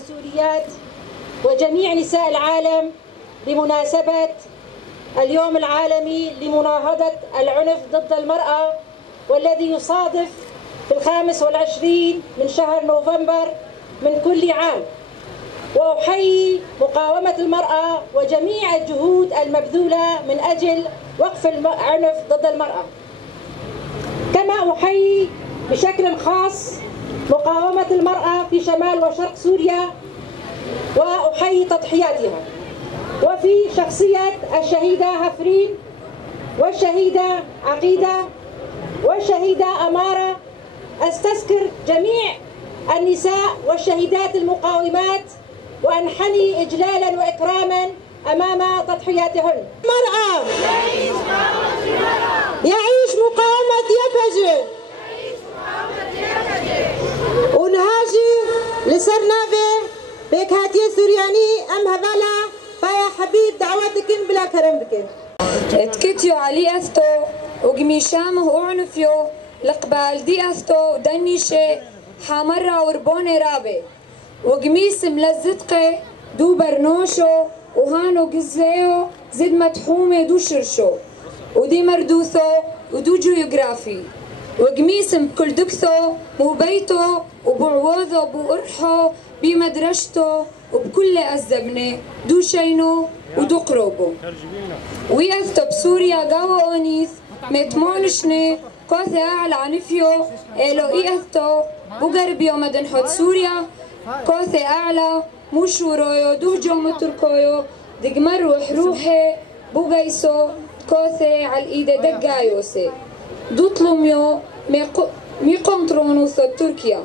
السوريات وجميع نساء العالم بمناسبة اليوم العالمي لمناهضة العنف ضد المرأة، والذي يصادف في 25 من شهر نوفمبر من كل عام. وأحيي مقاومة المرأة وجميع الجهود المبذولة من أجل وقف العنف ضد المرأة. كما أحيي بشكل خاص مقاومة المرأة في شمال وشرق سوريا وأحيي تضحياتها، وفي شخصية الشهيدة هفرين والشهيدة عقيدة والشهيدة أمارة أستذكر جميع النساء والشهيدات المقاومات وأنحني إجلالا وإكراما أمام تضحياتهن. المرأة يعيش مقاومة يفجر ونهاجي لسرنافة بكهاتي سورياني أم هبالا فيا حبيب دعوتكن بلا كرم بكن اتكتيو علي أثتو وقميشامه أعنفيو لقبال دي أثتو دنيشي حامرة وربوني رابي وقميس ملزدقي دو برنوشو وهانو قزيو زد متحومي دو شرشو ودي مردوثو ودو جيوغرافي وقميس بكل دكثو مو بيتو وبعوذو بو أرحو بمدرشتو وبكل أزبني دو شينو ودو قروبو ويأثتو بسوريا قاوة أونيث متمونشني كوثي أعلى عنفيو إلو إيأثتو بقربيو مدن حد سوريا كوثي أعلى موشورويو دوجو متركويو دقمر روحي بوغيسو كوثي على الإيدة دقايوسي دوطلوميو ميقونترونوثو تركيا